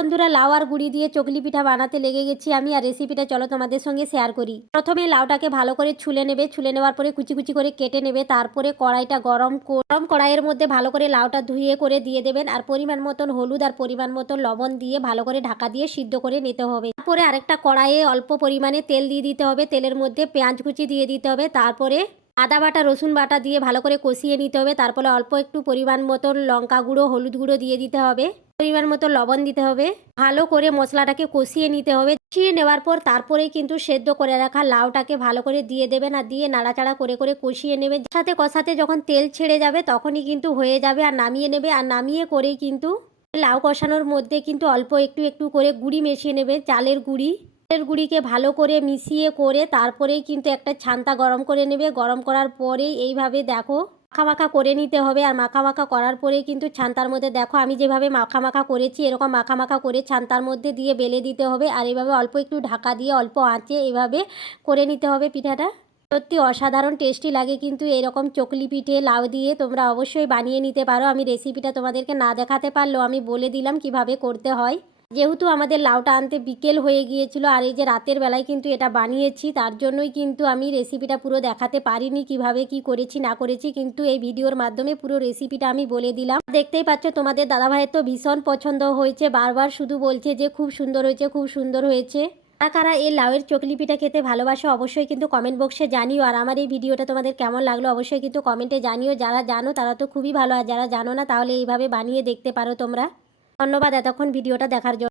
বন্ধুরা, লাউ আর গুড়ি দিয়ে চকলি পিঠা বানাতে লেগে গেছি আমি। আর রেসিপিটা চলো তোমাদের সঙ্গে শেয়ার করি। প্রথমে লাউটাকে ভালো করে ছুলে নেবে, ছুলে নেওয়ার পরে কুচি কুচি করে কেটে নেবে। তারপরে কড়াইটা গরম কড়াইয়ের মধ্যে ভালো করে লাউটা ধুয়ে করে দিয়ে দেবেন। আর পরিমাণ মতন হলুদ আর পরিমাণ মতন লবণ দিয়ে ভালো করে ঢাকা দিয়ে সিদ্ধ করে নিতে হবে। তারপরে আরেকটা কড়াইয়ে অল্প পরিমাণে তেল দিয়ে দিতে হবে। তেলের মধ্যে পেঁয়াজ কুচি দিয়ে দিতে হবে। তারপরে আদা বাটা রসুন বাটা দিয়ে ভালো করে কষিয়ে নিতে হবে। তারপরে অল্প একটু পরিমাণ মতন লঙ্কা গুঁড়ো হলুদ গুঁড়ো দিয়ে দিতে হবে। পরিমাণ মতো লবণ দিতে হবে। ভালো করে মশলাটাকে কষিয়ে নিতে হবে। কষিয়ে নেওয়ার পর তারপরেই কিন্তু সেদ্ধ করে রাখা লাউটাকে ভালো করে দিয়ে দেবেন আর দিয়ে নাড়াচাড়া করে করে কষিয়ে নেবেন। সাথে কষাতে যখন তেল ছেড়ে যাবে তখনই কিন্তু হয়ে যাবে। আর নামিয়ে নেবে। আর নামিয়ে করেই কিন্তু লাউ কষানোর মধ্যে কিন্তু অল্প একটু একটু করে গুঁড়ি মিশিয়ে নেবে, চালের গুঁড়ি। চালের গুঁড়িকে ভালো করে মিশিয়ে করে তারপরেই কিন্তু একটা ছান্তা গরম করে নেবে। গরম করার পরেই এইভাবে দেখো মাখা মাখা করে নিতে হবে। আর মাখা মাখা করার পরেই কিন্তু ছান্তার মধ্যে দেখো আমি যেভাবে মাখা মাখা করেছি এরকম মাখা মাখা করে ছান্তার মধ্যে দিয়ে বেলে দিতে হবে। আর এইভাবে অল্প একটু ঢাকা দিয়ে অল্প আঁচে এইভাবে করে নিতে হবে পিঠাটা। সত্যি অসাধারণ টেস্টি লাগে কিন্তু এরকম চকলি পিঠে লাউ দিয়ে। তোমরা অবশ্যই বানিয়ে নিতে পারো। আমি রেসিপিটা তোমাদেরকে না দেখাতে পারলেও আমি বলে দিলাম কিভাবে করতে হয়। যেহেতু আমাদের লাউটা আনতে বিকেল হয়ে গিয়েছিল আর এই যে রাতের বেলায় কিন্তু এটা বানিয়েছি, তার জন্যই কিন্তু আমি রেসিপিটা পুরো দেখাতে পারিনি কিভাবে কি করেছি না করেছি। কিন্তু এই ভিডিওর মাধ্যমে পুরো রেসিপিটা আমি বলে দিলাম। দেখতেই পাচ্ছ তোমাদের দাদাভাইয়ের তো ভীষণ পছন্দ হয়েছে, বারবার শুধু বলছে যে খুব সুন্দর হয়েছে খুব সুন্দর হয়েছে। কারা কারা এই লাউয়ের চকলি পিঠা খেতে ভালোবাসো অবশ্যই কিন্তু কমেন্ট বক্সে জানিও। আর আমার এই ভিডিওটা তোমাদের কেমন লাগলো অবশ্যই কিন্তু কমেন্টে জানিও। যারা জানো তারা তো খুবই ভালো, আর যারা জানো না তাহলে এইভাবে বানিয়ে দেখতে পারো তোমরা। ধন্যবাদ এতক্ষণ ভিডিওটা দেখার জন্য।